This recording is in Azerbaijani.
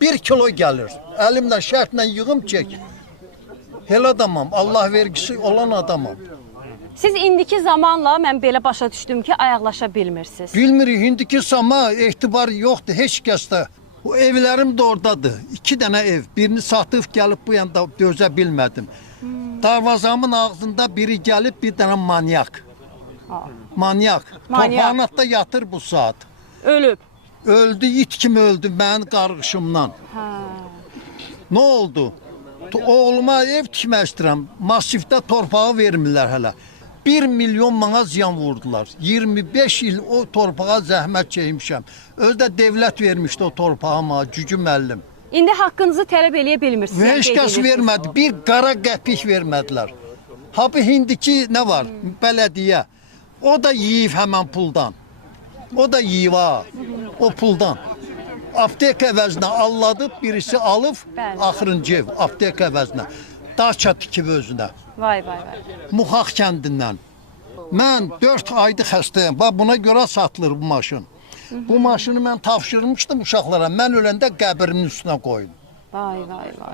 1 kilo gəlir. Əlimlə şərtlə yığım çək. Elə adamam, Allah vergisi olan adamam. Siz indiki zamanla mən belə başa düşdüm ki, ayaqlaşa bilmirsiniz. Bilmirik, indiki sama etibar yoxdur heç kəsdə. O evlərim də oradadır. 2 dənə ev. Birini satıb gəlib bu yanda dözə bilmədim. Darvazamın ağzında biri gəlib, bir dənə manyak. Manyak. Torpağın altında yatır bu saat. Ölüb. Öldü, it kimi öldü mənim qarğışımdan. Nə oldu? Oğluma ev tikmək istəyirəm. Masifdə torpağı vermirlər hələ. 1 milyon mana ziyan vurdular. 25 il o torpağa zəhmət çəkmişəm. Özdə dövlət vermişdi o torpağıma, Cücü müəllim. İndi haqqınızı tələb eləyə bilmirsiniz. Heç kəs vermədi. Bir qara qəpik vermədilər. Ha bu indiki nə var? Bələdiyyə. O da yiyib həmən puldan. O da yiyib ha. O puldan. Apteka əvəzinə alladıb, birisi alıb, axırıncı ev apteka əvəzinə. Daça tikib özünə. Vay vay vay. Muxaq kəndindən. Mən 4 aydır xəstəyəm. Bax buna görə satılır bu maşın. Bu maşını mən tapşırmışdım uşaqlara. Mən öləndə qəbrimin üstünə qoyun. Vay vay vay.